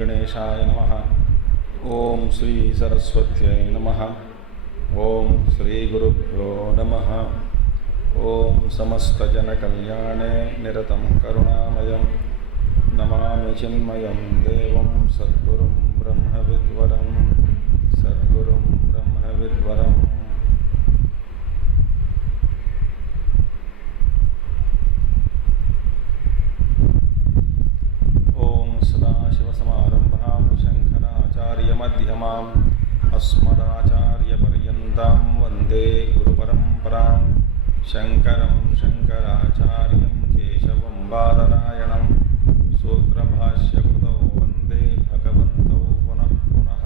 गणेशाय नमः। ओम श्री सरस्वत्यै नमः। ओम श्री गुरुभ्यो नमः। ओम समस्तजनकल्याणे निरतं करुणामयं नमामि चिन्मयं देवं सद्गुरुं ब्रह्मविद्वरं सद्गुरुं ब्रह्मविद्वरम्। सदाशिवसमारम्भां शङ्कराचार्यमध्यमाम् अस्मदाचार्यपर्यन्तां वन्दे गुरुपरम्परां। शङ्करं शङ्कराचार्यं केशवं बादरायणं सूत्रभाष्यकृतौ वन्दे भगवन्तौ पुनः पुनः।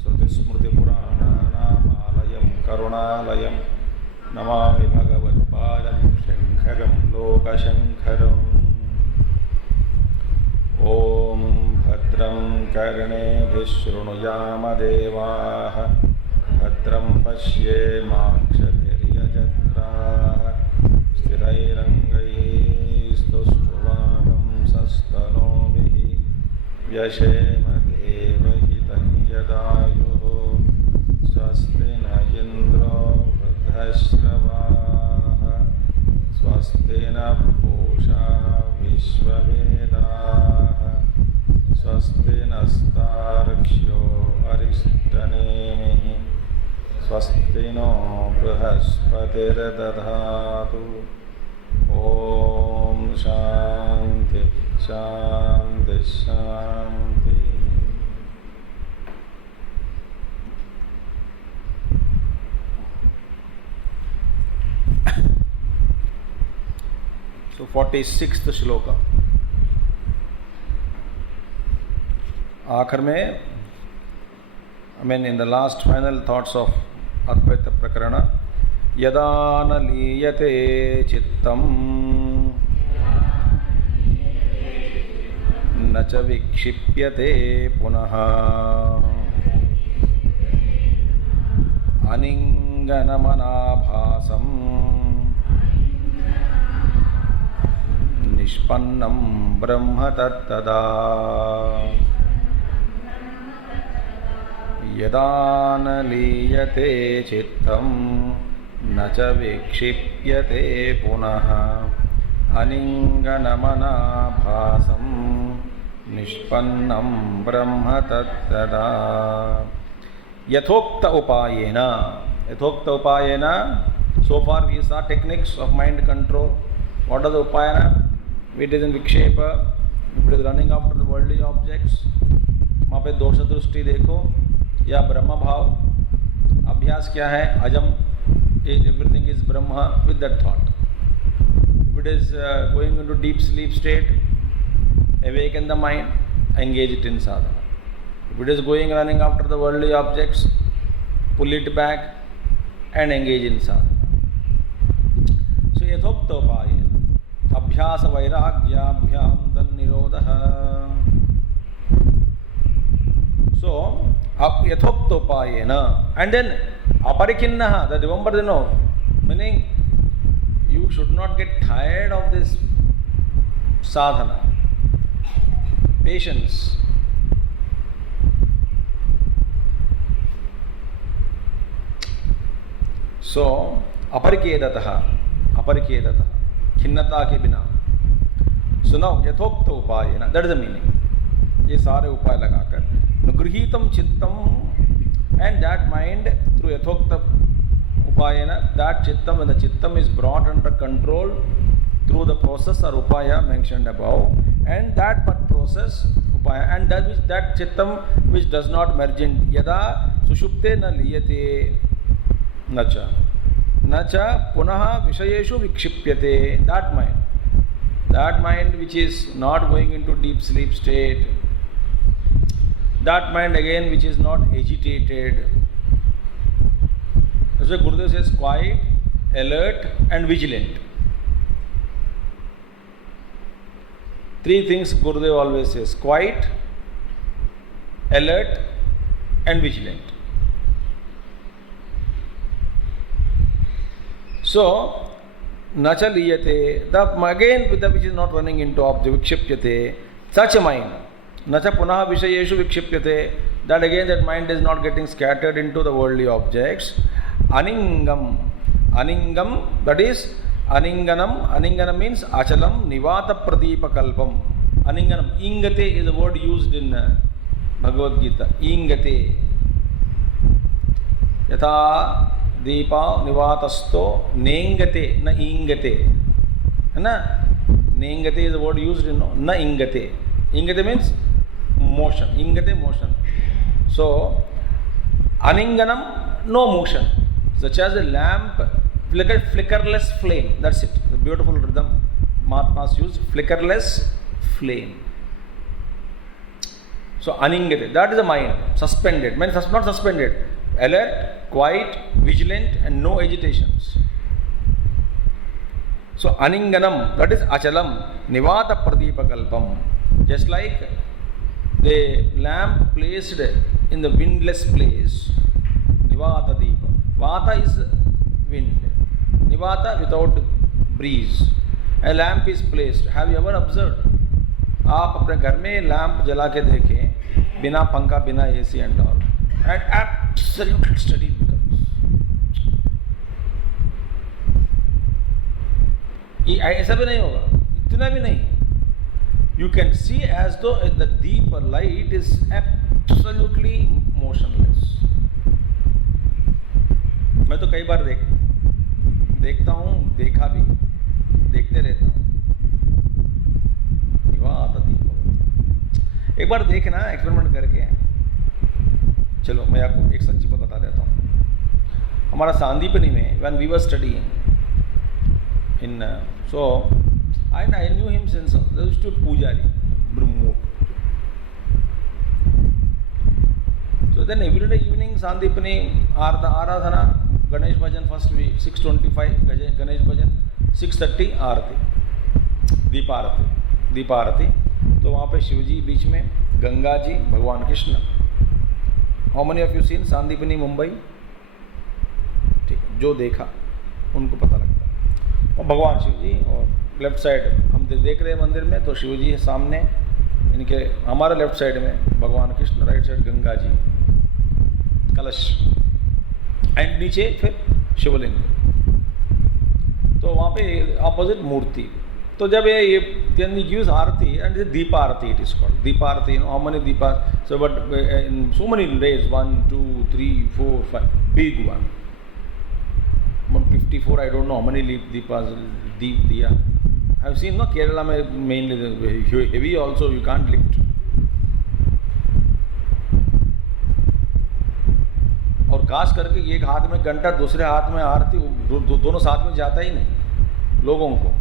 श्रुतिस्मृतिपुराणानामालयं करुणालयं नमामि भगवत्पादं शङ्करं लोकशङ्करम्। ओम भद्रं कर्णेभिः शृणुयामदेवाः भद्रं पश्येमाक्षभिर्यजत्राः स्थिरैरङ्गैस्तुष्टुवागंसस्तनूभिः व्यशेम देवहितं यदायुः। स्वस्ति न इन्द्रो वृद्धश्रवाः स्वस्ति न पूषा विश्ववेदाः स्वस्ति नस्तार्क्ष्यो अरिष्टनेमिः स्वस्ति नो बृहस्पतिर्दधातु। ओम शांति शांति शांति। So 46th श्लोका आखिर में, I mean in the last final thoughts of Advaita Prakarana, यदा न लीयते चित्तं न च विक्षिप्यते पुनः अनिङ्गनमनाभासं निष्पन्नं ब्रह्म तत्तदा। यदा न लीयते चित्तं न च विक्षिप्यते पुनः अनिङ्गनमनाभासं निष्पन्नं ब्रह्म तत्तदा। यथोक्त उपायेन, यथोक्त उपायेन, so far we saw techniques of mind control. What are the upayana? It is in vikshepa, it is running after the worldly objects. वहाँ पे दोष दृष्टि देखो या ब्रह्म भाव। अभ्यास क्या है? अजम, everything is Brahma with that thought. If it is going into deep sleep state, awaken the mind, engage it in sadhana. If it is going running after the worldly objects, pull it back and engage in sadhana. So yathokta upayena abhyasa vairagyabhyam tannirodha. So yathokta upayena, and then aparikinnaha, that remember, meaning you should not get tired of this sadhana. Patience. So अपरिकेदतः, अपरिकेदतः, खिन्नता के बिना। So now यथोक्त उपायेन, that is the meaning. ये सारे उपाय लगाकर गृहीतम चित्तम, and that mind through यथोक्त upayena, that chittam, when the chittam is brought under control through the process or upaya mentioned above, and that process upaya, and that chittam which does not merge in yada sushupte na liyate nacha punaha vishayeshu vikshipyate. That mind which is not going into deep sleep state, that mind again which is not agitated. That's why Gurudev says quiet, alert and vigilant. Three things Gurudev always says: quiet, alert and vigilant. So, nacha liyate, the again with the which is not running into object, vikshipyate, such a mind. न च पुनः विषयेषु विक्षिप्यते, that again that mind is not getting scattered into the worldly objects. Aningam, aningam, that is aninganam. Aninganam means achalam nivata pradeepa kalpam. Aninganam, ingate is a word used in Bhagavad Gita. Ingate. Yatha deepa nivatasto nengate na ingate. Na nengate is a word used in na ingate. Ingate means motion. Ingate, motion. So aninganam, no motion. Such as a lamp, flickerless flame. That's it. The beautiful rhythm Mahatmas use, flickerless flame. So aningate, that is the mind, suspended. Means not suspended, alert, quiet, vigilant, and no agitations. So aninganam, that is achalam, nivata pradeepa kalpam. Just like the lamp placed in the windless place, nivata deepa. Vata is wind, nivata without breeze. A lamp is placed. Have you ever observed? आप अपने घर में lamp जला के देखें, बिना पंखा, बिना AC and all, and absolute study becomes. ऐसा भी नहीं होगा, इतना भी नहीं. You can see as though the deeper light is absolutely motionless. मैं तो कई बार देखता हूँ, देखा भी, देखते रहता हूँ. एक बार देखना, एक्सपेरिमेंट करके. चलो मैं आपको एक सच्ची बात बता देता हूँ. हमारा सांदीपनी में when we were studying in so I knew him since there used to Pujari Brahmo. So then every day evening Sandipani Aradhana, Ganesh Bhajan first week 6:25 Ganesh Bhajan, 6:30 आरती, दीप आरती. तो वहाँ पे शिवजी बीच में, गंगा जी, भगवान Krishna. How many of you seen Sandipani Mumbai? ठीक, जो देखा उनको पता लगता है. और भगवान शिव जी, और लेफ्ट साइड हम देख रहे हैं मंदिर में, तो शिव जी सामने, इनके हमारे लेफ्ट साइड में भगवान कृष्ण, राइट साइड गंगा जी, कलश, एंड नीचे फिर शिवलिंग. तो वहाँ पे ऑपोजिट मूर्ति. तो जब ये gives Aarti, and Deep Aarti it is called, Deep Aarti. You know how many Deepa? So but in so many days, 1 2 3 4 5 big one, 54, I don't know how many deepas, diya. I have seen, no, Kerala mein mainly heavy also, you can't lift. और खास करके एक हाथ में घंटा, दूसरे हाथ में आरती, दोनों साथ में जाता ही नहीं लोगों को.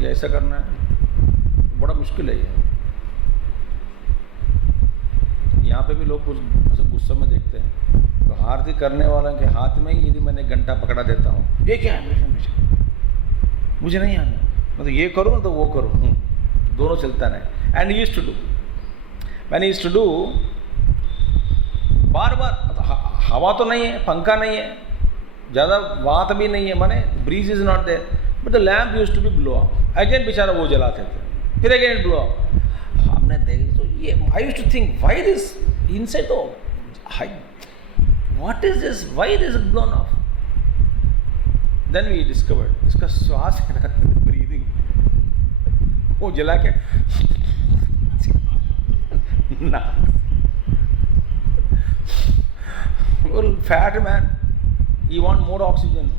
ये ऐसा करना है, बड़ा मुश्किल है ये. यहाँ पे भी लोग कुछ ऐसे गुस्से में देखते हैं. तो आरती करने वालों के हाथ में ही यदि मैंने घंटा पकड़ा देता हूँ, ये क्या है, मुझे नहीं आना, मतलब ये करो ना तो वो करो, दोनों चलता नहीं. एंड यूज्ड टू डू, मैंने यूज्ड टू डू बार बार. हवा तो नहीं है, पंखा नहीं है, ज़्यादा वात भी नहीं है, माने breeze is not there, but the lamp used to be blow up. Again बेचारा वो जलाते थे, फिर अगेन ब्लो अप. हमने देखा तो ये, I used to think why this इनसे, तो what is this, why this blown off. Then we discovered, इसका श्वास है ना, ब्रीदिंग, वो जला के ना. Fat man, you want more oxygen,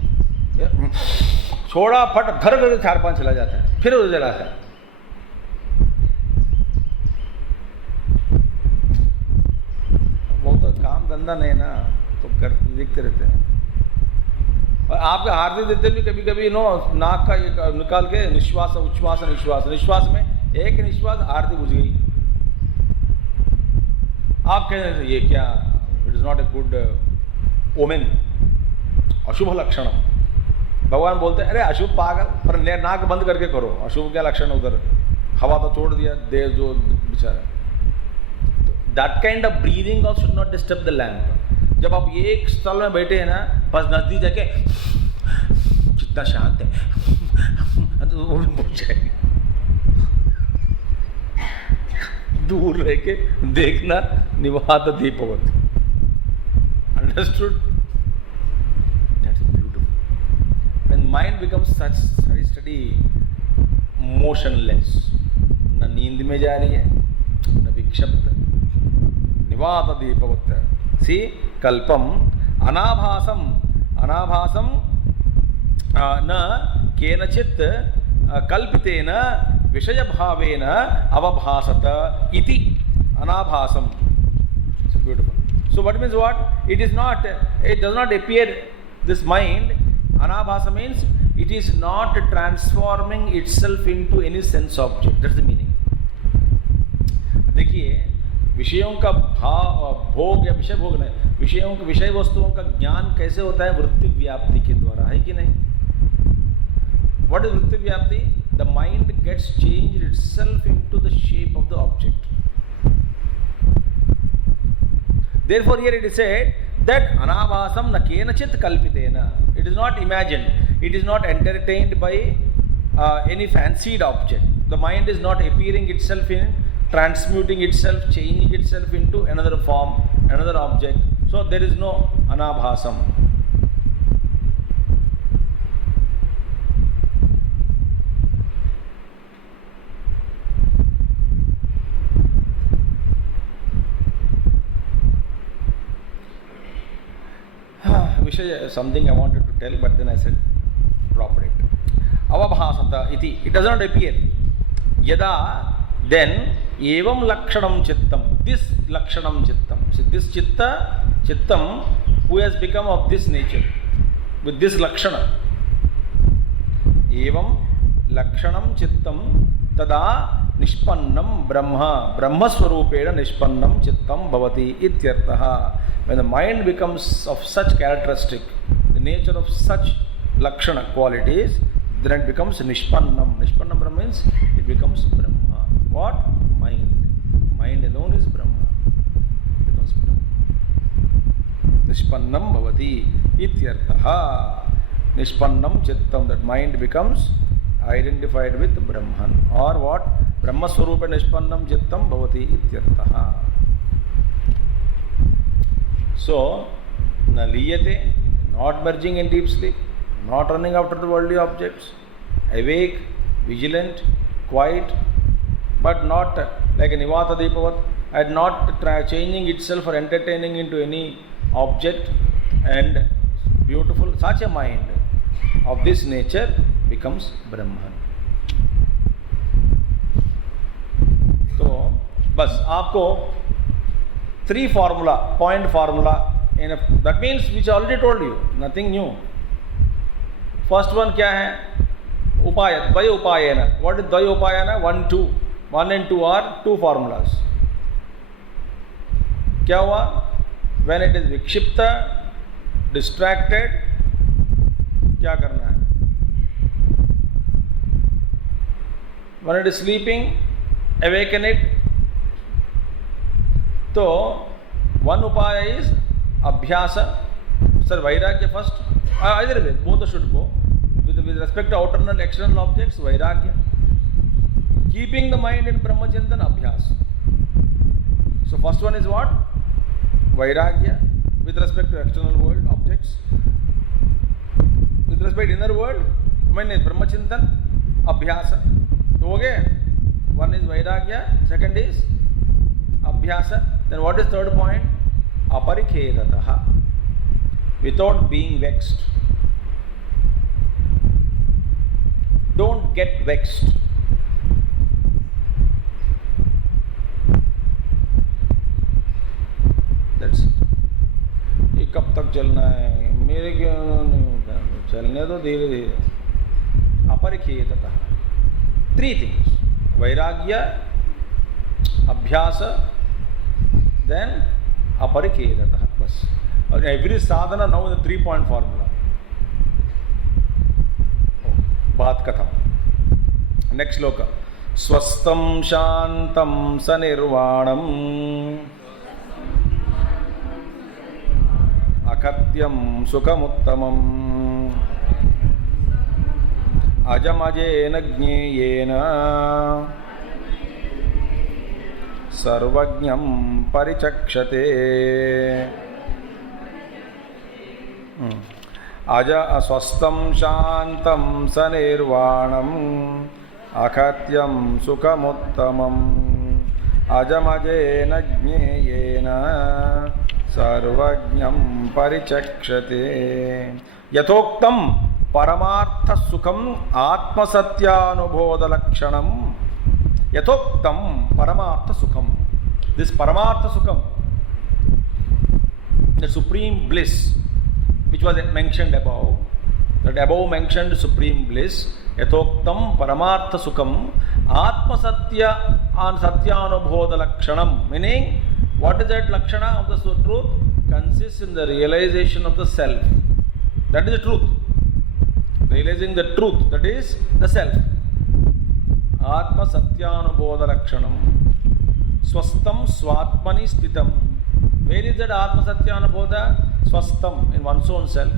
छोड़ा फट घर करके 4-5 चला जाता है, फिर वो जलाता है. वो तो काम धंधा नहीं ना, तो कर देखते रहते हैं. और आपके आरती देते भी कभी कभी नो, नाक का ये निकाल के निश्वास, उच्छ्वास, निश्वास, निश्वास में एक निश्वास, आरती बुझ गई. आप कह रहे थे ये क्या, it is not a good omen, अशुभ लक्षण. भगवान बोलते हैं अरे अशुभ पागल, पर नाक बंद करके करो, अशुभ क्या लक्षण उधर, हवा तो छोड़ दिया, देव जो बेचारा. That kind of breathing also should not disturb the lamp. जब आप ये एक स्थल में बैठे हैं ना, बस नजदीक जाके कितना शांत है, तो वो भी पहुंच जाएगी. दूर रह के देखना, निवात दीपवत। Understood? That's beautiful. When mind becomes such very steady, motionless, न नींद में जा रही है न विक्षिप्त, निवात दीपवत। सी कल्पम अनाभासम, अनाभासम न केनचित् कल्पितेन विषयभावेन अवभासत इति अनाभासम। So beautiful. So what means what? It is not, it does not appear, this mind, anabhasa means it is not transforming itself into any sense object. That's the meaning. देखिए, विषयों का भोग या विषय भोग नहीं, विषयों के विषय वस्तुओं का ज्ञान कैसे होता है? वृत्ति व्याप्ति के द्वारा, है कि नहीं? What is वृत्ति व्याप्ति? The mind gets changed itself into the shape of the object. Therefore here it is said that anabhasam na kenachit kalpitena. It is not imagined, it is not entertained by any fancied object. The mind is not appearing itself in, transmuting itself, changing itself into another form, another object. So there is no anabhasam. Something I wanted to tell, but then I said drop it. Avabhasata iti, it does not appear. Yada, then evam lakshanam chittam, this lakshanam chittam. See, this chittam who has become of this nature with this lakshana. Evam lakshanam chittam tada nishpannam brahma, brahmaswarupeda nishpannam chittam bhavati ityartaha. When the mind becomes of such characteristic, the nature of such lakshana qualities, then it becomes nishpannam. Nishpannam Brahma means it becomes Brahma. What? Mind. Mind alone is Brahma. It becomes Brahma. Nishpannam bhavati ityartaha. Nishpannam chittam, that mind becomes identified with Brahman. Or what? Brahma swarupa nishpannam chittam bhavati ityartaha. So, na liyate, not merging in deep sleep, not running after the worldly objects, awake, vigilant, quiet, but not like a nivata deepavat, and not changing itself or entertaining into any object, and beautiful. Such a mind of this nature becomes Brahman. So, bas aapko 3 formula, point formula, that means which I already told you, nothing new. First one क्या है? Upaya, Dvaya Upayana. What is Dvaya Upayana? 1, 2. 1 and 2 are 2 formulas. क्या हुआ? When it is vikshipta, distracted, क्या करना है? When it is sleeping, awaken it. तो one upaya is abhyasa. Sir, vairagya first. Either way, both should go. With respect to outer and external objects, vairagya. Keeping the mind in brahmachintan, abhyasa. So first one is what? Vairagya. With respect to external world objects. With respect to inner world, mind is brahmachintan, abhyasa. So okay. One is vairagya, second is abhyasa. Then what is third point? Aparikhetataha. Without being vexed. Don't get vexed. That's it. ये कब तक चलना है? मेरे क्यों नहीं होता? चलने दो धीरे धीरे. Aparikhetataha. 3 things. Vairagya, abhyasa, then aparikhetataha. Bas. And every sadhana now is a 3-point formula. बात कथम. Next श्लोक. स्वस्थं शान्तं सनिर्वाणम् अकत्यं सुखमुत्तमम् अजमजेन ज्ञेयेन सर्वज्ञं परिचक्षते अज अस्वस्थं शान्तं सनिर्वाणम् अखत्यं सुखमुत्तमम् अजमजेन ज्ञेयेन सर्वज्ञं परिचक्षते यथोक्तं परमार्थ सुखम आत्मसत्यानुबोधलक्षणम यथोक्तम परमार्थ सुखम दिस परमार्थ सुखम the supreme bliss which was mentioned above, that above mentioned supreme bliss yatoktam paramartha sukham atmasatya and satyanubodha lakshanam, meaning what is that lakshana of the truth? Consists in the realization of the self. That is the truth. Realizing the truth, that is the self. Atma satyanubodha lakshanam swastam swatmani sthitam. Where is that Atma Satyanubodha? Swastam, in one's own self.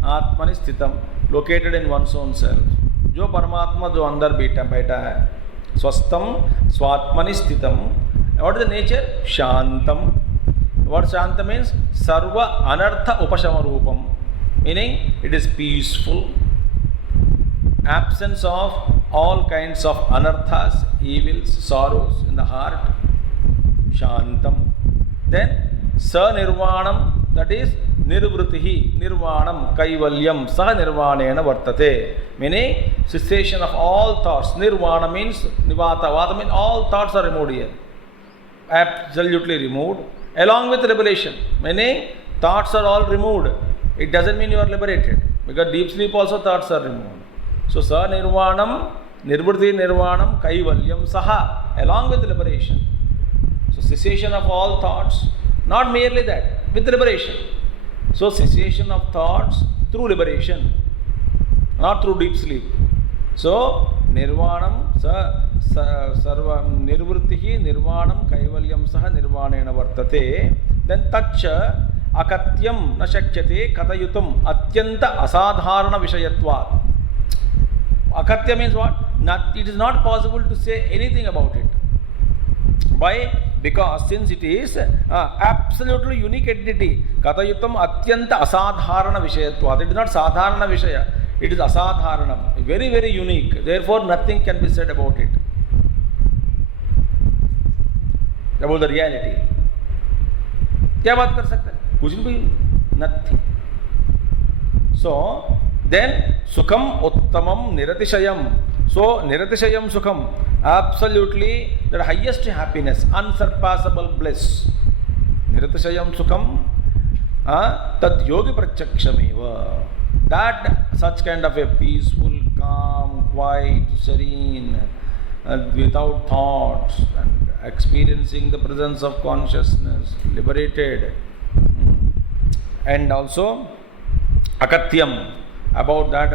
Atmani sthitam, located in one's own self. जो परमात्मा जो अंदर बैठा है. Swastam swatmani sthitam. What is the nature? Shantam. What Shanta means? Sarva anartha upashama rupam. Meaning it is peaceful. Absence of all kinds of anarthas, evils, sorrows in the heart. Shantam. Then Sa-nirvanam, that is nirvritihi, nirvanam, kaivalyam, sa-nirvanena vartate. Meaning cessation of all thoughts. Nirvana means nivata. Vata means all thoughts are removed here. Absolutely removed. Along with liberation. Meaning thoughts are all removed. It doesn't mean you are liberated. Because deep sleep also thoughts are removed. So sa-nirvanam, nirvriti nirvanam, kaivalyam, saha. Along with liberation. So cessation of all thoughts. Not merely that, with liberation. So cessation of thoughts through liberation, not through deep sleep. So nirvanam sarva nirvritihi nirvanam kaivalyam saha nirvanena vartate. Then tacha akatyam na shakyate katayutam atyanta asadharana vishayatvat. Akatya means what? It is not possible to say anything about it. Why? Because since it is absolutely unique entity, Katayutam Atyanta Asadharana Vishayatvat. It is not Sadharana Vishaya, it is Asadharana. Very, very unique. Therefore, nothing can be said about it. About the reality. क्या बात कर सकते हैं? कुछ भी nothing. So, then Sukham Uttamam Niratishayam. So, Niratishayam Sukham. Absolutely the highest happiness, unsurpassable bliss. Niratishayam Sukham Tad Yogi Pratyakshamiva. That such kind of a peaceful, calm, quiet, serene, without thoughts, and experiencing the presence of consciousness, liberated. And also Akatyam. About that,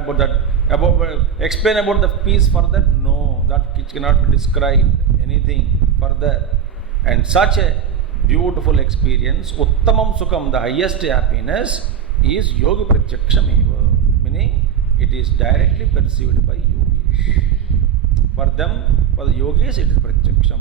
explain about the peace further? No, that which cannot be described anything further. And such a beautiful experience, Uttamam Sukham, the highest happiness, is Yogi Pratyakshamiva. Meaning, it is directly perceived by yogis. For them, for the yogis, it is Pratyaksham.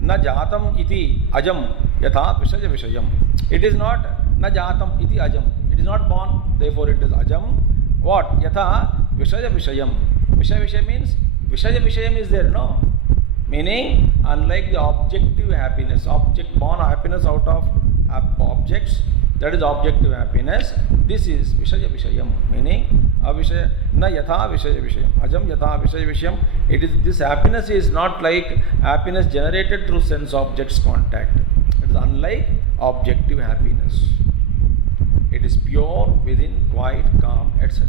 Na jatam iti ajam yathat vishaya vishayam. It is not na jatam iti ajam. It is not born, therefore it is ajam. What? Yatha Vishaya Vishayam. Vishaya Vishayam means Vishaya Vishayam is there, no? Meaning, unlike the objective happiness, object-born happiness out of objects, that is objective happiness. This is Vishaya Vishayam. Meaning, Avishaya, na Yatha Vishaya Vishayam. Ajam Yatha Vishaya Vishayam. It is, this happiness is not like happiness generated through sense objects contact. It is unlike objective happiness. It is pure, within, quiet, calm, etc.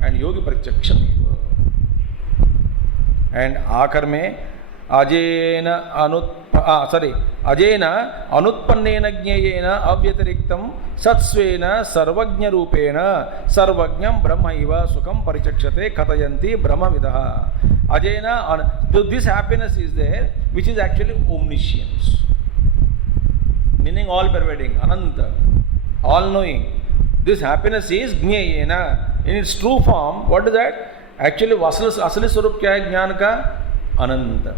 And Yogi Pratyakshamiva. And Akar mein Ajena Anutpannena Jnayena Abhyatariktam Satsvena Sarvajna Rupena Sarvajnam Brahmaiva Sukham Parichakshate Katayanti Brahmavidaha. Ajena, this happiness is there, which is actually omniscience. Meaning all pervading, Ananta. All knowing. This happiness is Jnayena. In its true form, what is that? Actually, Asli Swarup kya hai Jnana ka? Ananta.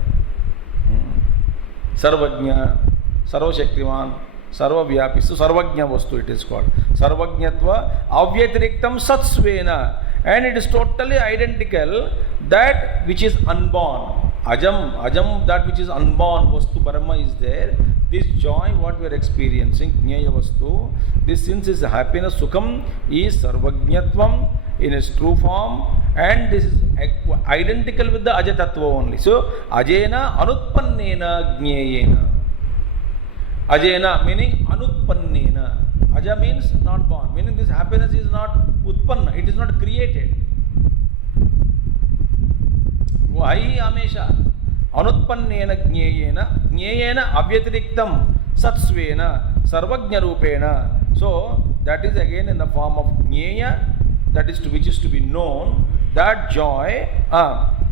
Sarvajna, Sarvashaktiman, Sarvavyaapi. So Sarvajna Vastu it is called. Sarvajnatva Avyatiriktam Satsvena. And it is totally identical that which is unborn. Ajam, that which is unborn, Vastu Brahma is there. This joy, what we are experiencing, Jnaya Vastu, this since is happiness, Sukham, is Sarvajnatvam in its true form, and this is identical with the Ajatattva only. So, Ajena Anutpannena Jnayena. Ajena meaning Anutpannena. Aja means not born, meaning this happiness is not utpanna, it is not created. Vahi amesha anutpannena jnayena avyatiriktam satsvena sarvajna rupena. So that is again in the form of jnaya, that is which is to be known. That joy,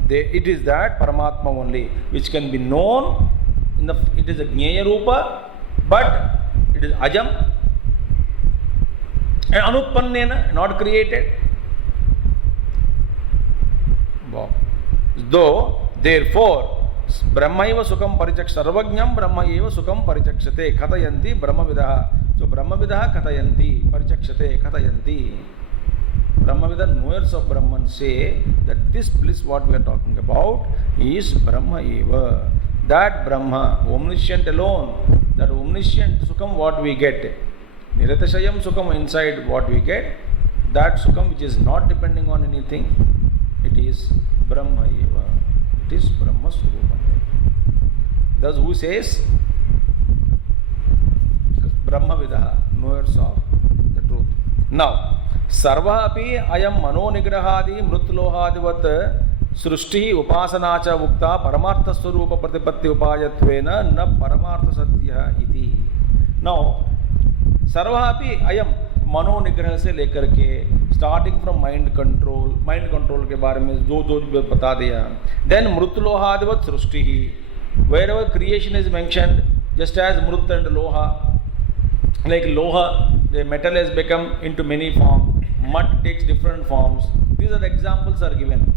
it is that Paramatma only which can be known. It is a jnaya rupa, but it is ajam. And anutpannena, not created. Though, therefore, Brahmaiva Sukham Parichakshate, Sarvajnam Brahmaiva Sukham Parichakshate, Katayanti Brahmavidaha. So, Brahmavidaha Katayanti, Parichakshate, Katayanti. Brahmavida, knowers of Brahman say that this bliss what we are talking about is Brahmaiva. That Brahma, omniscient alone, that omniscient Sukham what we get. Niratashayam Sukham inside what we get, that Sukham which is not depending on anything, it is Brahma Eva. It is Brahma Surupam. Thus who says? Brahma Vidaha, knowers of the truth. Now, Sarva api ayam mano nigrahadi mrutlohadivat srushti upasanacha vukta paramartha swarupa pratipatti upayatvena na paramartha satya iti. Now, सर्वापि अयम मनोनिग्रह से लेकर के starting from mind control के बारे में जो बता दिया. देन मृतलोहादिवत सृष्टि ही, wherever creation is mentioned just as मृत एंड लोहा, like loha, the metal has become into many forms, mud takes different forms. These are the examples are given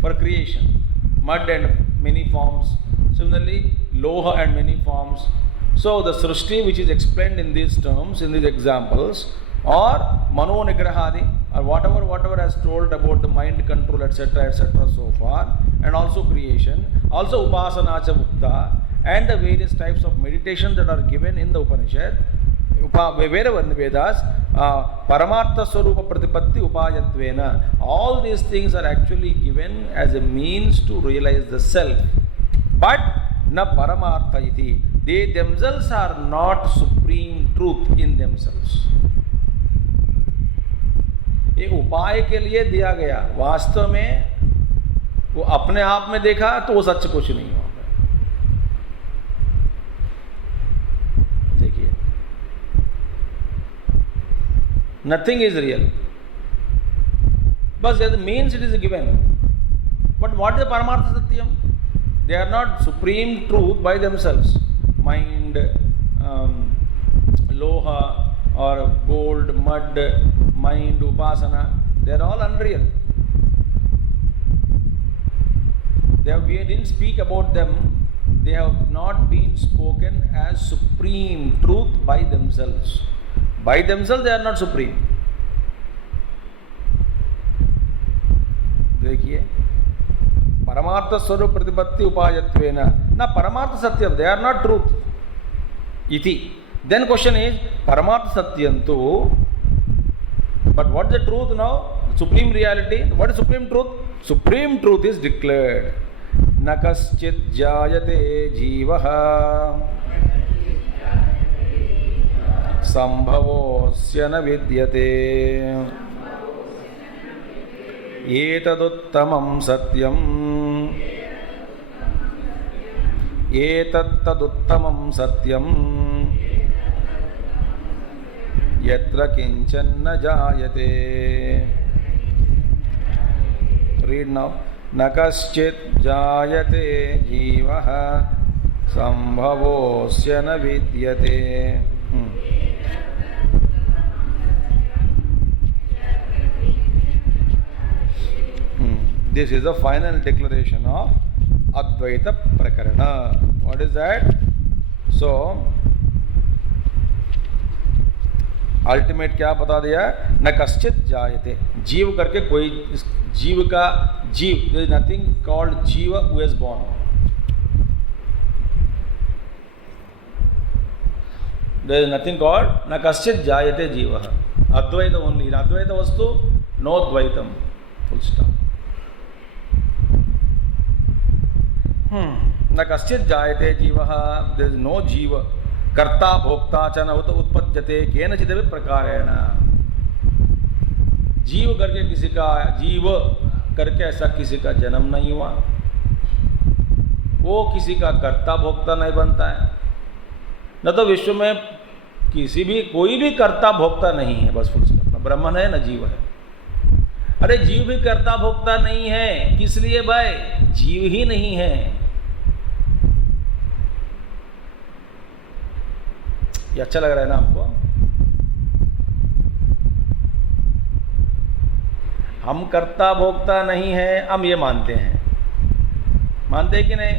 for creation, mud and many forms. Similarly, loha and many forms. So the srushti which is explained in these terms, in these examples, or mano nigrahadi, or whatever has told about the mind control, etc., so far, and also creation, also upasana cha mukta, and the various types of meditation that are given in the Upanishad, wherever in the Vedas, Paramartha Swarupa Pratipatti Upayatvena, all these things are actually given as a means to realize the self. But na Paramartha iti, they themselves are not supreme truth in themselves. ये उपाय के लिए दिया गया, वास्तव में वो अपने आप में देखा तो वो सच कुछ नहीं हुआ. देखिए, nothing is real. But as means it is given. But what is the Paramartha Satyam? They are not supreme truth by themselves. Mind, loha or gold, mud, mind, upasana, they are all unreal. We didn't speak about them. They have not been spoken as supreme truth by themselves. By themselves they are not supreme. देखिए, Paramartha Swarup Pratipatti Upayatvena. Now Paramartha Satyam, they are not truth. Iti. Then question is, Paramartha Satyam tu, but what is the truth now? Supreme reality. What is supreme truth? Supreme truth is declared. Nakaschit jayate jivaha sambhavosya na vidyate etaduttamam satyam etattaduttamam satyam yatra kinchan na jayate. Read now. Nakaschit jayate jivaha sambhavosya na vidyate. This is the final declaration of Advaita Prakarana. What is that? So ultimate क्या बता दिया, न कश्चित जायते, जीव करके कोई, जीव का जीव, देयर इज नथिंग कॉल्ड जीव who is born. There is nothing called न कश्चित जायते जीव. अद्वैत ओनली, अद्वैत वस्तु नो द्वैतम, फुल स्टॉप. न कश्चित जायते जीव, देयर इज नो जीव, कर्ता भोक्ता च न उत्पद्यते केनचिदपि प्रकारेण. जीव करके किसी का, जीव करके ऐसा किसी का जन्म नहीं हुआ, वो किसी का कर्ता भोक्ता नहीं बनता है. न तो विश्व में किसी भी, कोई भी कर्ता भोक्ता नहीं है, बस फुल स्टॉप. न ब्रह्मन है न जीव है. अरे जीव भी कर्ता भोक्ता नहीं है, किस लिए भाई, जीव ही नहीं है. ये अच्छा लग रहा है ना आपको? हम कर्ता भोक्ता नहीं है, हम ये मानते हैं. मानते हैं कि नहीं?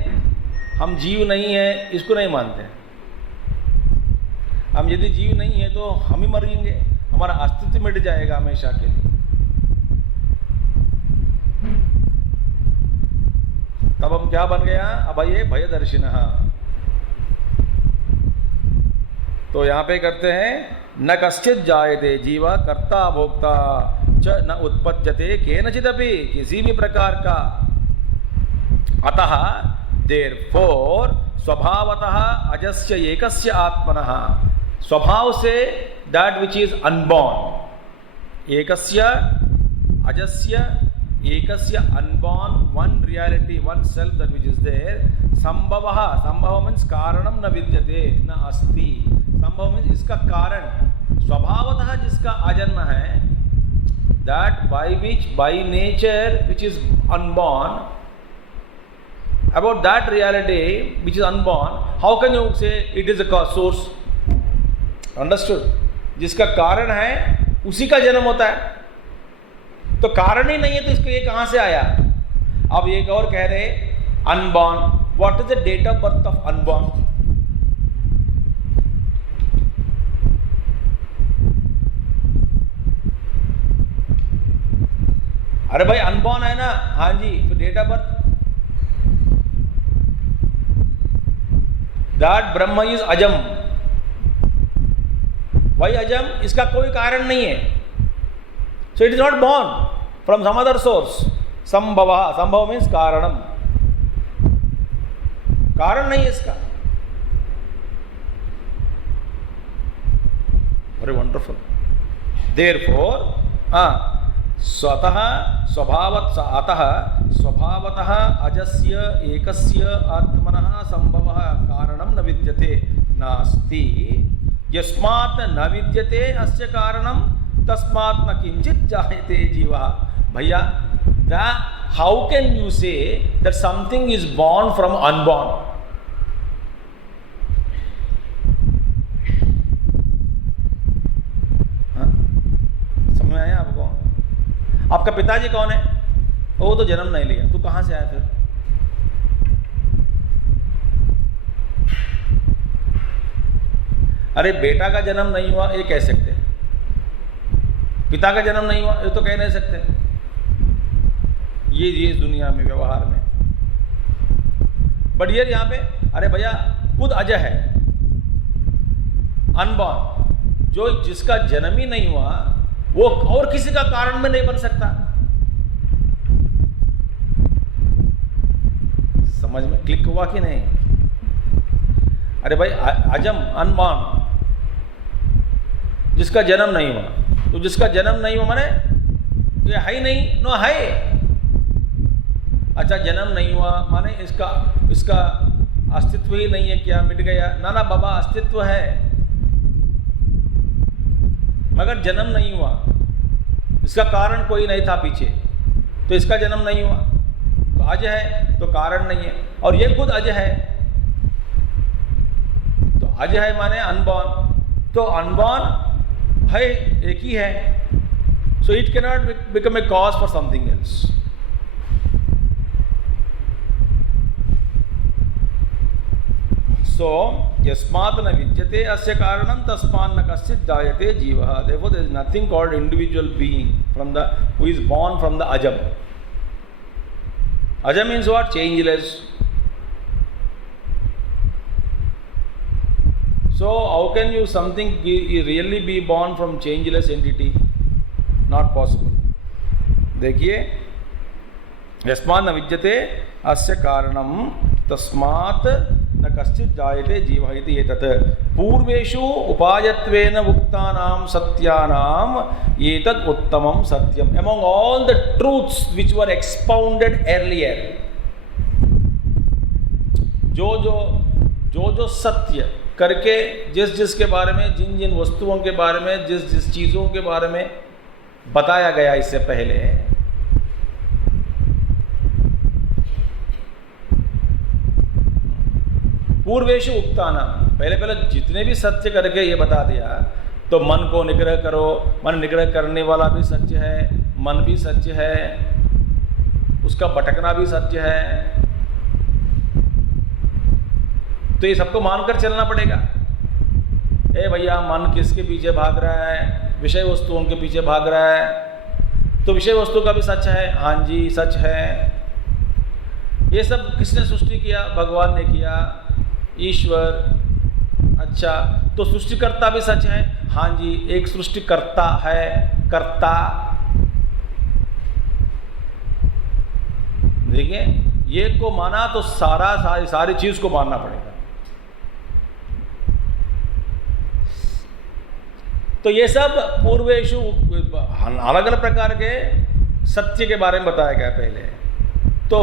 हम जीव नहीं है, इसको नहीं मानते हैं. हम यदि जीव नहीं है तो हम ही मरेंगे, हमारा अस्तित्व मिट जाएगा हमेशा के लिए. तब हम क्या बन गया, अब ये भयदर्शिनः. तो यहाँ पे करते हैं, न कश्चित जायते जीव कर्ता भोक्ता च न उत्पद्यते केनचिदपि, किसी भी प्रकार का. अतः देयरफॉर स्वभावतः अजस्य एकस्य आत्मनः, स्वभाव say that which is unborn, एकस्य अजस्य एकस्य unborn, one reality, one self that which is there. संभवः, संभव मीन्स कारणम न विद्यते न अस्ति. संभव मीन्स इसका कारण, स्वभावतः जिसका अजन्म है, that by which, by nature which is unborn, about that reality which is unborn, how can you say it is a source? Understood? जिसका कारण है उसी का जन्म होता है. तो कारण ही नहीं है तो इसको ये कहां से आया? अब एक और कह रहे unborn. What is the date of birth of unborn? अरे भाई अनबॉर्न है ना, हाँ जी, तो date of birth, that Brahma is ajam. वही अजम, इसका कोई कारण नहीं है. So it is not born from some other source. संभव, संभव मीन्स कारणम, कारण नहीं है इसका. Very wonderful. देयरफॉर स्वतः स्वभावत, अतः स्वभावतः अजस्य एकस्य आत्मनः संभवः कारणं न विद्यते नास्ति. यस्मात् न विद्यते अस्य कारणं तस्मात् न किंचित जायते जीवः. भैया, how can you say that something is born from unborn? समझ में आया आपको? आपका पिताजी कौन है? वो तो जन्म नहीं लिया, तो कहां से आया फिर? अरे बेटा का जन्म नहीं हुआ ये कह सकते हैं, पिता का जन्म नहीं हुआ ये तो कह नहीं सकते. ये इस दुनिया में व्यवहार में. बट ये यहां पे, अरे भैया खुद अजय है, अनबॉर्न, जो जिसका जन्म ही नहीं हुआ वो और किसी का कारण में नहीं बन सकता. समझ में क्लिक हुआ कि नहीं? अरे भाई अजम, अनबॉर्न, जिसका जन्म नहीं हुआ, तो जिसका जन्म नहीं हुआ माने ये है ही नहीं, नो है. अच्छा जन्म नहीं हुआ माने इसका अस्तित्व ही नहीं है क्या, मिट गया? ना ना बाबा, अस्तित्व है मगर जन्म नहीं हुआ. इसका कारण कोई नहीं था पीछे, तो इसका जन्म नहीं हुआ. तो अज है तो कारण नहीं है, और ये खुद अज है. तो अज है माने अनबॉर्न, तो अनबॉर्न है एक ही है. So it can not become a cause for something else. So यस्मात् न विद्यते अस्य कारणं तस्मात् न कश्चित् जायते जीवः. Therefore there is nothing called individual being from the who is born from the ajam. Ajam means what? Changeless. So how can you something really be born from changeless entity? Not possible. देखिए, यस्मात् न विद्यते अस्य कारणं तस्मात् न कश्चित् जायते जीवः इति एतत्. पूर्वेषु उपायत्वेन उक्तानां सत्यानाम् एतत् उत्तमं सत्यम्. Among all the truths which were expounded earlier, जो सत्य करके जिस के बारे में, जिन वस्तुओं के बारे में, जिस चीज़ों के बारे में बताया गया इससे पहले, पूर्वेषु उक्ताना, पहले जितने भी सत्य करके ये बता दिया, तो मन को निग्रह करो, मन निग्रह करने वाला भी सत्य है, मन भी सत्य है, उसका भटकना भी सत्य है. तो ये सबको मानकर चलना पड़ेगा. ए भैया, मन किसके पीछे भाग रहा है? विषय वस्तुओं के पीछे भाग रहा है. तो विषय वस्तु का भी सच है. हाँ जी, सच है. ये सब किसने सृष्टि किया? भगवान ने किया, ईश्वर. अच्छा, तो सृष्टिकर्ता भी सच है. हाँ जी, एक सृष्टिकर्ता है, कर्ता. देखिए, ये को माना तो सारी चीज को मानना पड़ेगा. तो ये सब पूर्वेषु अलग अलग प्रकार के सत्य के बारे में बताया गया पहले. तो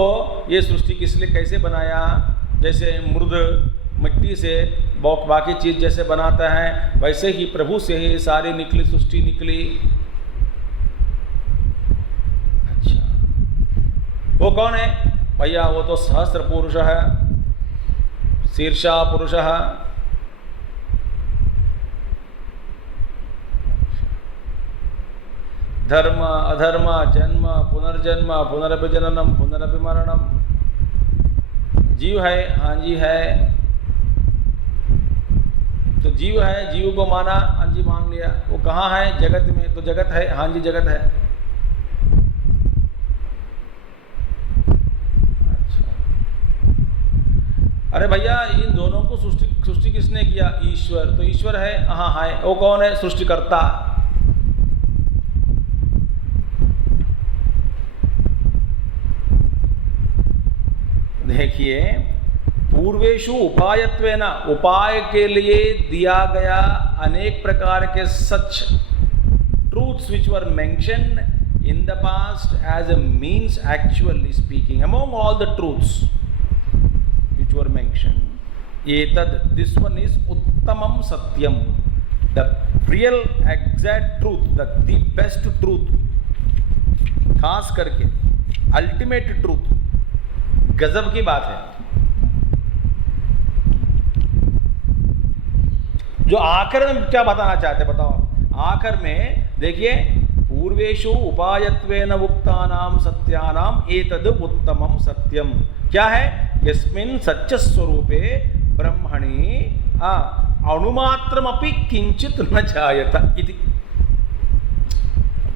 ये सृष्टि किस लिए, कैसे बनाया? जैसे मृद मिट्टी से बाकी चीज जैसे बनाता है, वैसे ही प्रभु से ही सारी निकली सृष्टि निकली. अच्छा, वो कौन है भैया? वो तो सहस्त्र पुरुष है, शीर्षा पुरुष है. धर्म अधर्म, जन्म पुनर्जन्म, पुनरभिजननम, पुनरभिमरणम. जीव है. हाँ जी है. तो जीव है, जीव को माना, हाँ जी मान लिया. वो कहाँ है? जगत में. तो जगत है. हाँ जी जगत है. अच्छा, अरे भैया, इन दोनों को सृष्टि किसने किया? ईश्वर. तो ईश्वर है. हाँ है. वो कौन है? सृष्टिकर्ता. देखिए, पूर्वेषु उपायत्वेन, उपाय के लिए दिया गया अनेक प्रकार के सच, truths which were mentioned in the past as a means actually speaking. Among all the truths which were mentioned, etad, this one is uttamam satyam, the real exact truth, the best truth, खास करके ultimate truth, गजब की बात है. जो आखिर में क्या बताना चाहते बताओ? आखिर में देखिए, पूर्वेषु उपायत्वेन उक्तानां सत्यानां एतद् उत्तमं सत्यम. क्या है? यस्मिन् सच्च स्वरूपे ब्रह्मणि अणुमात्रमपि किंचित न जायत इति.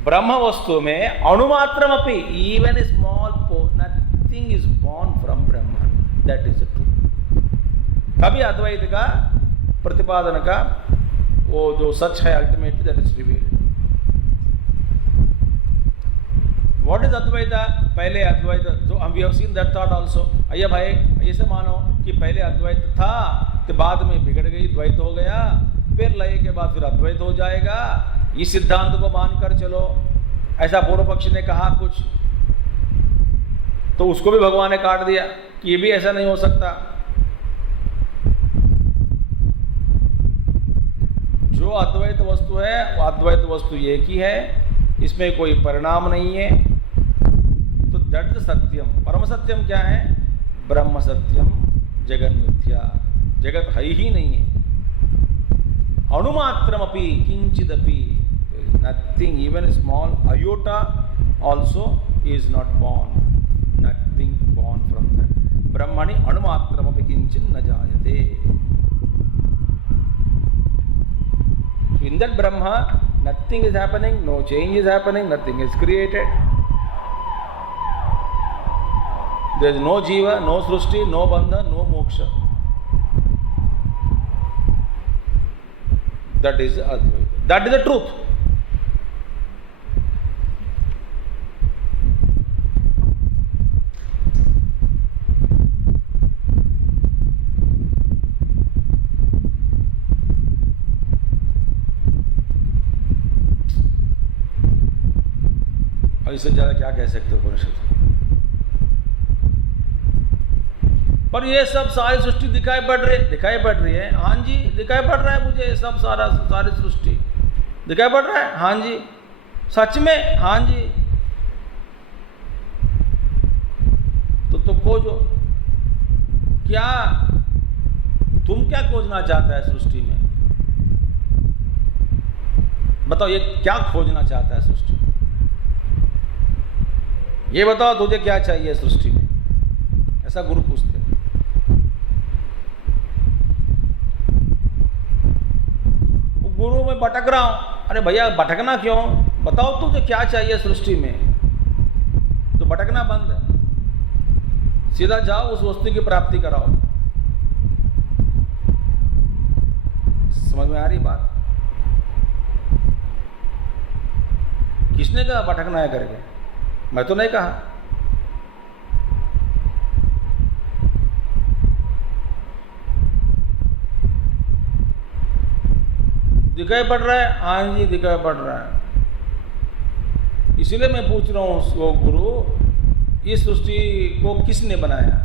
ब्रह्म वस्तु में अणुमात्रमपि, even a small nothing is born from Brahman. That is the truth. तभी अद्वैत का प्रतिपादन का वो जो सच है ultimately, that is revealed. What is Advaita? पहले अद्वैत, जो we have seen that thought also. अय्या भाई, ऐसे मानो कि पहले अद्वैत था, तो बाद में बिगड़ गई, द्वैत हो गया, फिर लय के बाद फिर अद्वैत हो जाएगा. इस सिद्धांत को मानकर चलो. ऐसा पूर्व पक्षी ने कहा कुछ, तो उसको भी भगवान ने काट दिया कि ये भी ऐसा नहीं हो सकता. जो अद्वैत वस्तु है, वो अद्वैत वस्तु एक ही है, इसमें कोई परिणाम नहीं है. तो दैट सत्यम. परम सत्यम क्या है? ब्रह्म सत्यम जगन मिथ्या. जगत है ही नहीं है. अणुमात्रमपि किंचिदपि, nothing, even small iota also is not born. Nothing born from that. ब्रह्मणि अणुमात्रमपि किंचिन न जायते. In that Brahma, nothing is happening, no change is happening, nothing is created. There is no Jiva, no Srushti, no Bandha, no Moksha. That is Advaita. That is the truth. और इससे ज़्यादा क्या कह सकते हो उपनिषद? पर ये सब सारी सृष्टि दिखाई पड़ रही है। हाँ जी, दिखाई पड़ रहा है मुझे सब सारी सृष्टि दिखाई पड़ रहा है। हाँ जी, सच में? हाँ जी। तो खोजो। क्या तुम क्या खोजना चाहता है सृष्टि में? बताओ, ये क्या खोजना चाहता है सृष्टि में? ये बताओ तुझे क्या चाहिए सृष्टि में? ऐसा गुरु पूछते हैं। गुरु मैं भटक रहा हूं। अरे भैया भटकना क्यों? बताओ तुझे क्या चाहिए सृष्टि में? तो भटकना बंद है, सीधा जाओ उस वस्तु की प्राप्ति कराओ। समझ में आ रही बात? किसने कहा भटकना है करके? मैं तो नहीं कहा। दिखाई पड़ रहा है? हाँ जी, दिखाई पड़ रहा है। इसीलिए मैं पूछ रहा हूँ वो गुरु, इस सृष्टि को किसने बनाया?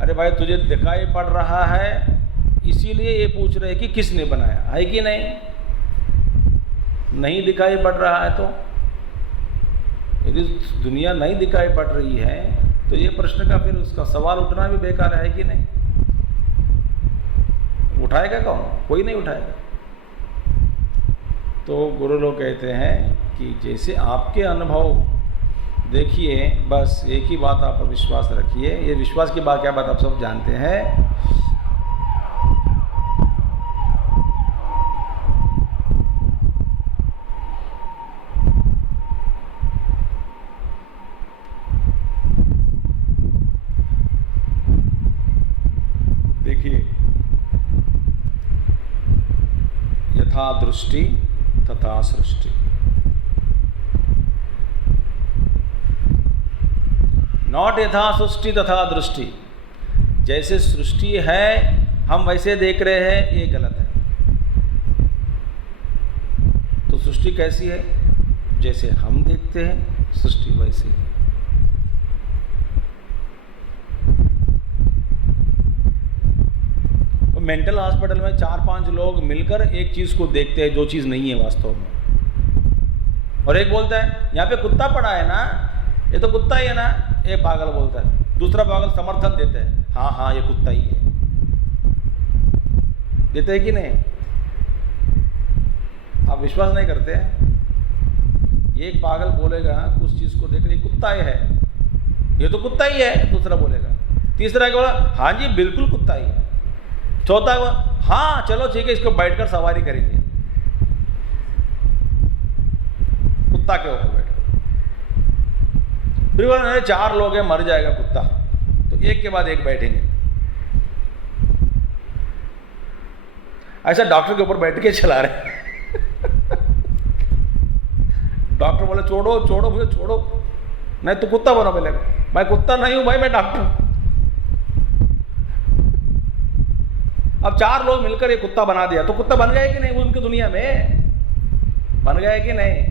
अरे भाई, तुझे दिखाई पड़ रहा है इसीलिए ये पूछ रहे कि किसने बनाया, है कि नहीं? नहीं दिखाई पड़ रहा है तो यदि दुनिया नहीं दिखाई पड़ रही है तो ये प्रश्न का फिर उसका सवाल उठना भी बेकार है कि नहीं? उठाएगा कौन? कोई नहीं उठाएगा। तो गुरु लोग कहते हैं कि जैसे आपके अनुभव देखिए, बस एक ही बात आप पर विश्वास रखिए। ये विश्वास की बात क्या बात आप सब जानते हैं। देखिए, यथा दृष्टि तथा सृष्टि। नॉट यथा सृष्टि तथा दृष्टि। जैसे सृष्टि है हम वैसे देख रहे हैं, ये गलत है। तो सृष्टि कैसी है? जैसे हम देखते हैं सृष्टि वैसी है। मेंटल हॉस्पिटल में 4-5 लोग मिलकर एक चीज को देखते हैं जो चीज नहीं है वास्तव में। और एक बोलता है यहाँ पे कुत्ता पड़ा है ना, ये तो कुत्ता ही है ना। एक पागल बोलता है, दूसरा पागल समर्थन देता है, हाँ हाँ ये कुत्ता ही है। देते हैं कि नहीं? आप विश्वास नहीं करते हैं? एक पागल बोलेगा कुछ चीज को देख रही, कुत्ता ही है, ये तो कुत्ता ही है। दूसरा बोलेगा, तीसरा क्या बोला, हाँ जी बिल्कुल कुत्ता ही है। चौथा हुआ, हाँ चलो ठीक है, इसको बैठकर सवारी करेंगे, कुत्ता के ऊपर बैठकर। फिर बोला 4 लोग हैं, मर जाएगा कुत्ता, तो एक के बाद एक बैठेंगे। ऐसा डॉक्टर के ऊपर बैठ के चला रहे। डॉक्टर बोले छोड़ो छोड़ो मुझे छोड़ो, नहीं तो कुत्ता बनो। बोलेगा मैं कुत्ता नहीं हूं भाई, मैं डॉक्टर। अब 4 लोग मिलकर ये कुत्ता बना दिया, तो कुत्ता बन गया कि नहीं उनकी दुनिया में? बन गया कि नहीं?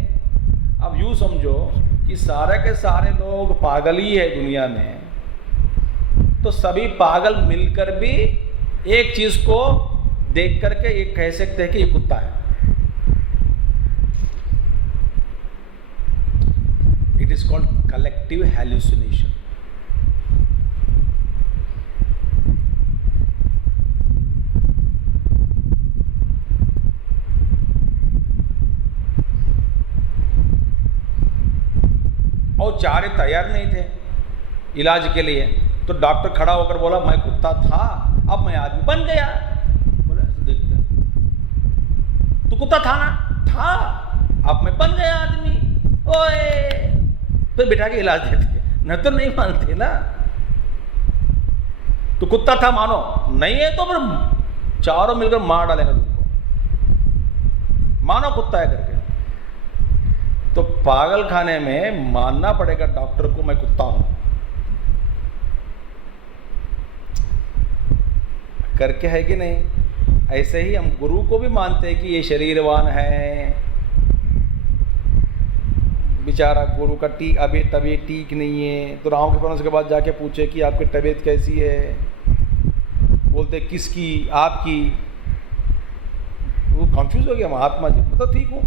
अब यूं समझो कि सारे के सारे लोग पागल ही है दुनिया में, तो सभी पागल मिलकर भी एक चीज को देख करके ये कह सकते हैं कि ये कुत्ता है। It is called collective hallucination. और 4 तैयार नहीं थे इलाज के लिए, तो डॉक्टर खड़ा होकर बोला मैं कुत्ता था अब मैं आदमी बन गया। बोला ऐसे देखते हैं, तो कुत्ता था ना, था, अब मैं बन गया आदमी, ओए, फिर बिठा के इलाज देते, न तो नहीं मानते ना। तो कुत्ता था मानो, नहीं है तो फिर चारों मिलकर मार डालेंगे तुमको, मानो कुत्ता है करके। तो पागल खाने में मानना पड़ेगा डॉक्टर को मैं कुत्ता हूं करके, है कि नहीं? ऐसे ही हम गुरु को भी मानते हैं कि ये शरीरवान है, बेचारा गुरु का अभी तबीयत ठीक नहीं है। तो राम के परमहंस के बाद जाके पूछे कि आपकी तबीयत कैसी है, बोलते किसकी, आपकी। वो कंफ्यूज हो गया महात्मा जी, मतलब ठीक हूँ।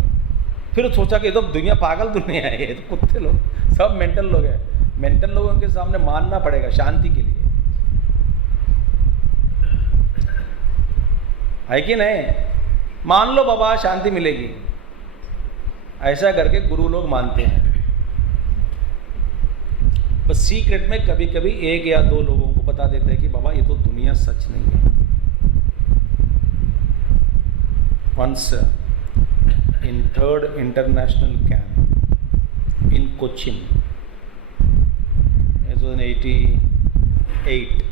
फिर सोचा कि ये तो दुनिया पागल दुनिया है, ये तो कुत्ते लोग, सब मेंटल लोग हैं। मेंटल लोगों के सामने मानना पड़ेगा शांति के लिए, है कि नहीं? मान लो बाबा शांति मिलेगी, ऐसा करके गुरु लोग मानते हैं। बस सीक्रेट में कभी कभी एक या दो लोगों को बता देते हैं कि बाबा ये तो दुनिया सच नहीं है। Once in 3rd international camp in Cochin, it was in 88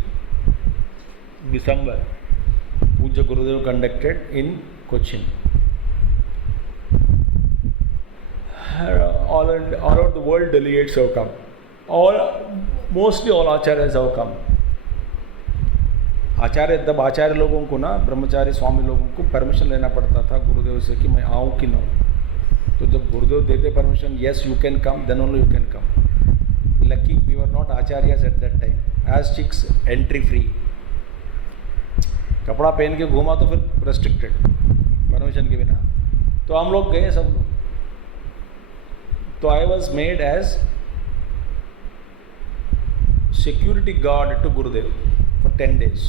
December, Puja Gurudev conducted in Cochin. All around the world delegates have come, mostly all acharyas have come. आचार्य, तब आचार्य लोगों को ना, ब्रह्मचारी स्वामी लोगों को परमिशन लेना पड़ता था गुरुदेव से कि मैं आऊँ कि ना आऊँ। तो जब गुरुदेव देते permission, yes you can come, then only you can come. Lucky we were not acharyas at that time, as chicks entry free. कपड़ा पहन के घूमा तो फिर रेस्ट्रिक्टेड, परमिशन के बिना। तो हम लोग गए सब लोग। तो I was made as security guard to Gurudev for 10 days.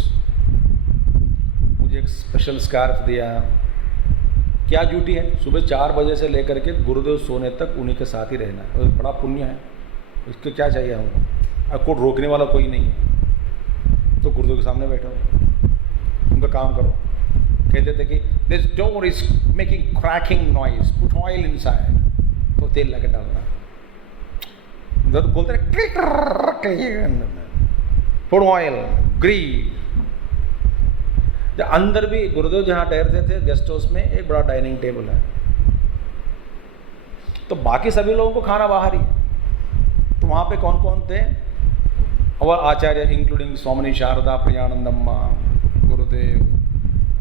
मुझे एक स्पेशल स्कार्फ दिया। क्या ड्यूटी है? सुबह 4 बजे से लेकर के गुरुदेव सोने तक उन्हीं के साथ ही रहना है। बड़ा पुण्य है, इसके क्या चाहिए हमको? आपको रोकने वाला कोई नहीं है। तो गुरुदेव के सामने बैठो, उनका काम करो। कहते थे कि this door is making cracking noise, put oil inside, तो तेल लगा डालना। तो बोलते रहे पुट ऑयल, ग्रीड। अंदर भी गुरुदेव जहाँ ठहरते थे गेस्ट हाउस में, एक बड़ा डाइनिंग टेबल है। तो बाकी सभी लोगों को खाना बाहर ही। तो वहाँ पे कौन कौन थे? और आचार्य including Swami Sharda, प्रियानंदम्मा, Gurudev,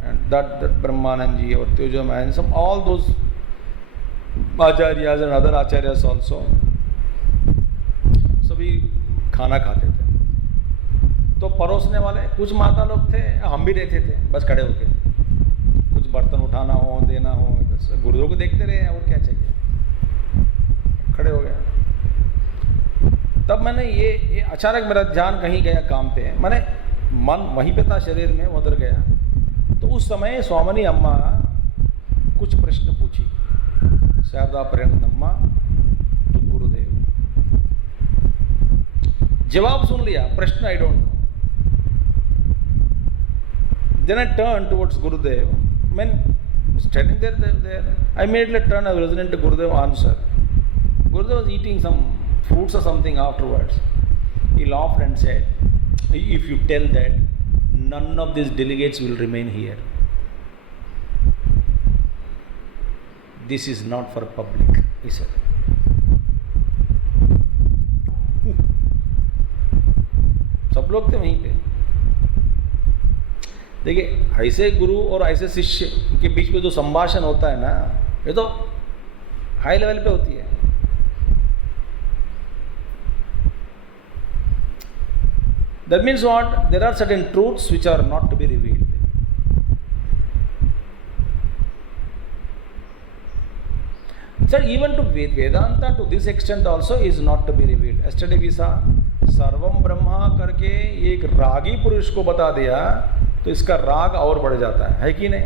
and Dutt ब्रह्मानंद जी और Tejomay, some all those acharyas and other acharyas also, सभी खाना खाते थे। तो परोसने वाले कुछ माता लोग थे, हम भी रहते थे बस खड़े होके, कुछ बर्तन उठाना हो, देना हो, बस गुरुदेव को देखते रहे और क्या चाहिए, खड़े हो गया। तब मैंने ये अचानक मेरा ध्यान कहीं गया काम पे, मैंने मन वहीं पे था शरीर में, उधर गया। तो उस समय स्वामिनी अम्मा कुछ प्रश्न पूछी, शारदा प्रियानंदम्मा तो गुरुदेव। जवाब सुन लिया, प्रश्न I don't know. Then I turned towards Gurudev. When standing there, I immediately turned and listened to Gurudev answer. Gurudev was eating some fruits or something afterwards. He laughed and said, if you tell that, none of these delegates will remain here. This is not for public, he said. सब लोग थे वहीं पे। देखिए, ऐसे गुरु और ऐसे शिष्य के बीच में जो संभाषण होता है ना, ये तो हाई लेवल पे होती है। That means what? There are certain truths which are not to be revealed. Sir, even to Vedanta to this extent also is not to be revealed. Yesterday we saw सर्वम ब्रह्मा करके एक रागी पुरुष को बता दिया तो इसका राग और बढ़ जाता है कि नहीं?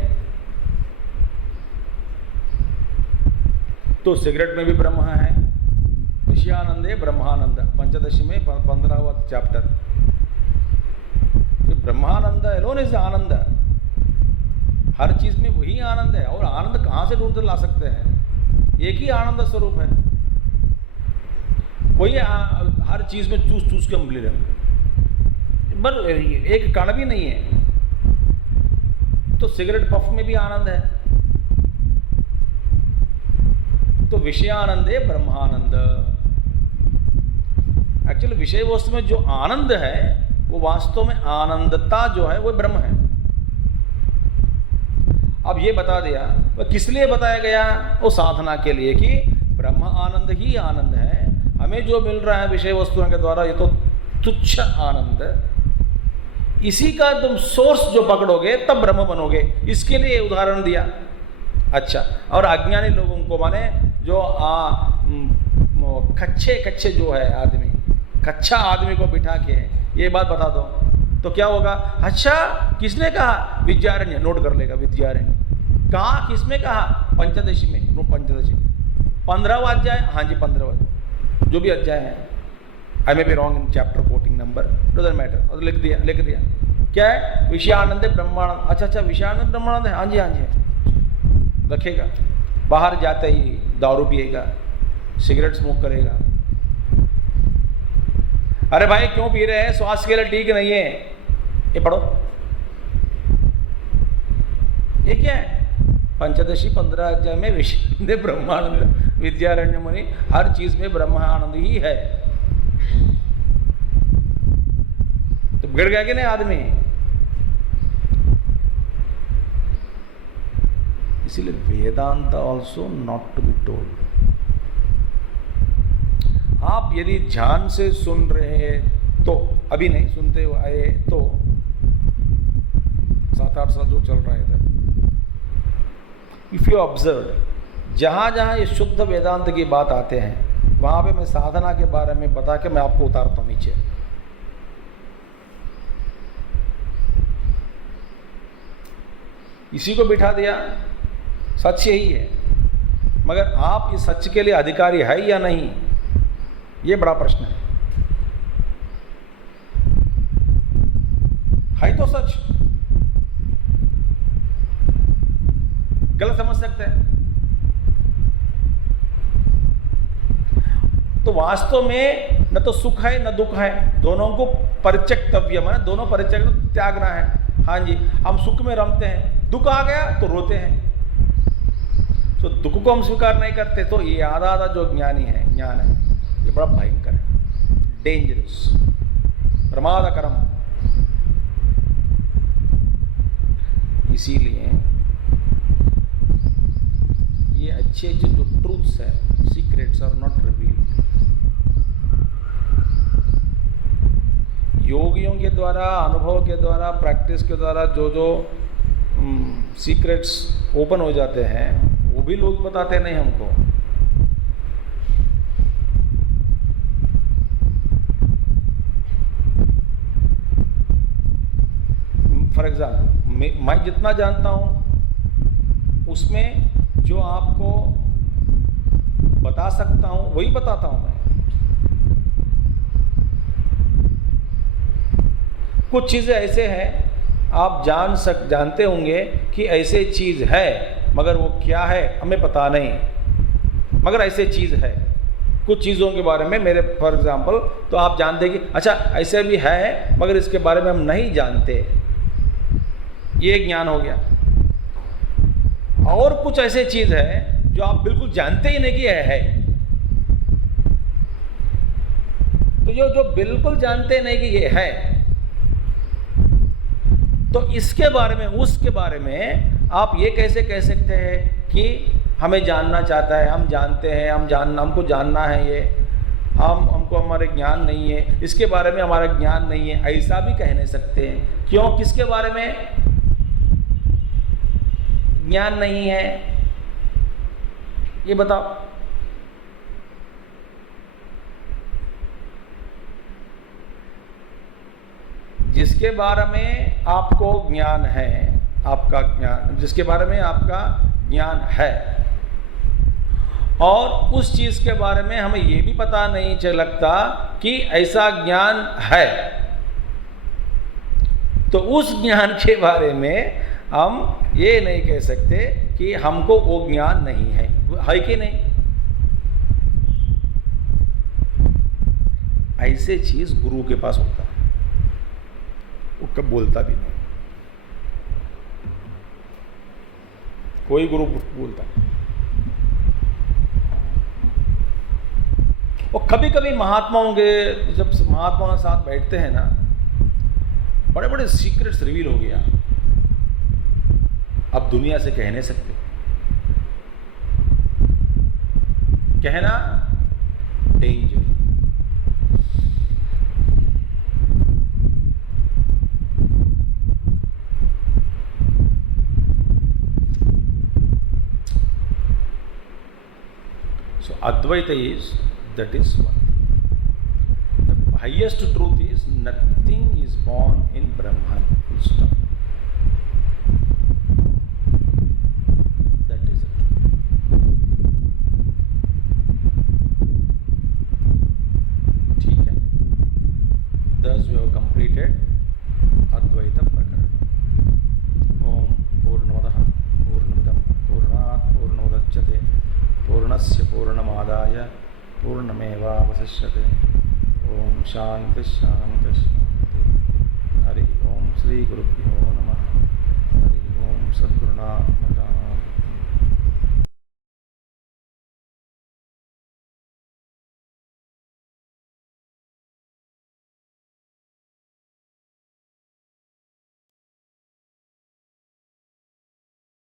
तो सिगरेट में भी ब्रह्म है, विषयानंदे ब्रह्मानंद, पंचदशी में 15वां चैप्टर। ब्रह्मानंद एलोन इज आनंद, हर चीज में वही आनंद है, और आनंद कहाँ से ढूंढ कर ला सकते हैं? एक ही आनंद स्वरूप है, वही हर चीज में चूस चूस के मिल रहे, बस एक कण भी नहीं है। तो सिगरेट पफ में भी आनंद है, तो विषयानंद है ब्रह्मानंद। एक्चुअली विषय वस्तु में जो आनंद है वो वास्तव में आनंदता जो है वो ब्रह्म है। अब ये बता दिया, वो किस लिए बताया गया? वो साधना के लिए, कि ब्रह्म आनंद ही आनंद है। हमें जो मिल रहा है विषय वस्तुओं के द्वारा ये तो तुच्छ आनंद है, इसी का तुम सोर्स जो पकड़ोगे तब ब्रह्म बनोगे, इसके लिए उदाहरण दिया। अच्छा, और अज्ञानी लोगों को माने जो कच्चे जो है आदमी, कच्चा आदमी को बिठा के ये बात बता दो तो क्या होगा? अच्छा किसने कहा? विद्यारण्य, नोट कर लेगा विद्यारण्य। कहा, किसने कहा? पंचदशी में, नो पंचदशी 15वां अध्याय, हाँ जी 15वां जो भी अध्याय है, I may be wrong in chapter quoting number, doesn't matter, और लिख दिया क्या है? विषयानंद ब्रह्मानंद। अच्छा, विषयानंद ब्रह्मानंद है, हाँ जी रखेगा। बाहर जाते ही दारू पिएगा, सिगरेट स्मोक करेगा। अरे भाई क्यों पी रहे हैं? स्वास्थ्य के लिए ठीक नहीं है। ये पढ़ो, ये क्या है? पंचदशी 15 अध्याय में विषयानंद ब्रह्मानंद, विद्यारण्य मुनि, हर चीज में ब्रह्मानंद ही है। तो बिगड़ गया कि नहीं आदमी? इसीलिए Vedanta also not to be told. आप यदि ध्यान से सुन रहे हैं तो, अभी नहीं सुनते हुए आए तो 7-8 साल जो चल रहा है इधर, इफ यू ऑब्जर्व, जहां जहां ये शुद्ध वेदांत की बात आते हैं वहां पे मैं साधना के बारे में बता के मैं आपको उतारता हूं नीचे। इसी को बिठा दिया, सच यही है, मगर आप इस सच के लिए अधिकारी है या नहीं, ये बड़ा प्रश्न है तो सच, गलत समझ सकते हैं। तो वास्तव में न तो सुख है न दुख है, दोनों को परित्यक्तव्य है, दोनों परित्यक्त त्यागना है। हाँ जी, हम सुख में रमते हैं, दुख आ गया तो रोते हैं, तो दुख को हम स्वीकार नहीं करते। तो ये आधा जो ज्ञान है ये बड़ा भयंकर है, डेंजरस, प्रमादकरम। इसीलिए ये अच्छे जो ट्रूथ्स है, सीक्रेट्स आर नॉट रिवील्ड। योगियों के द्वारा, अनुभव के द्वारा, प्रैक्टिस के द्वारा जो सीक्रेट्स ओपन हो जाते हैं वो भी लोग बताते नहीं हमको। फॉर एग्जाम्पल, मैं जितना जानता हूं उसमें जो आपको बता सकता हूं वही बताता हूं मैं। कुछ चीजें ऐसे हैं आप जानते होंगे कि ऐसे चीज है, मगर वो क्या है हमें पता नहीं, मगर ऐसे चीज है। कुछ चीज़ों के बारे में मेरे फॉर एग्जांपल तो आप जानते कि अच्छा ऐसे भी है मगर इसके बारे में हम नहीं जानते, ये ज्ञान हो गया। और कुछ ऐसे चीज है जो आप बिल्कुल जानते ही नहीं कि है। तो जो बिल्कुल जानते नहीं कि ये है, तो इसके बारे में, उसके बारे में आप ये कैसे कह सकते हैं कि हमें जानना चाहता है, हम जानते हैं, हमको जानना है, ये हमको हमारे ज्ञान नहीं है, इसके बारे में हमारा ज्ञान नहीं है, ऐसा भी कह नहीं सकते हैं। क्यों? किसके बारे में ज्ञान नहीं है ये बताओ। जिसके बारे में आपको ज्ञान है, आपका ज्ञान, जिसके बारे में आपका ज्ञान है और उस चीज के बारे में हमें यह भी पता नहीं लगता कि ऐसा ज्ञान है, तो उस ज्ञान के बारे में हम ये नहीं कह सकते कि हमको वो ज्ञान नहीं है कि नहीं? ऐसे चीज गुरु के पास होता है, वो कब बोलता भी नहीं, कोई गुरु बोलता नहीं। और कभी कभी महात्माओं के, जब महात्माओं के साथ बैठते हैं ना, बड़े बड़े सीक्रेट्स रिवील हो गया, अब दुनिया से कह नहीं सकते, कहना danger. So Advaita is, that is one. The highest truth is nothing is born in Brahman. Full stop. That is it. ठीक है. Thus we have completed Advaita Prakarana. Om Purnamadah Purnamidam Purnat Purnamudachyate पूर्णस्य पूर्णमादाय पूर्णमेवावशिष्यते। ओम शांति शांति शांति। हरि ओम। श्री गुरुभ्यो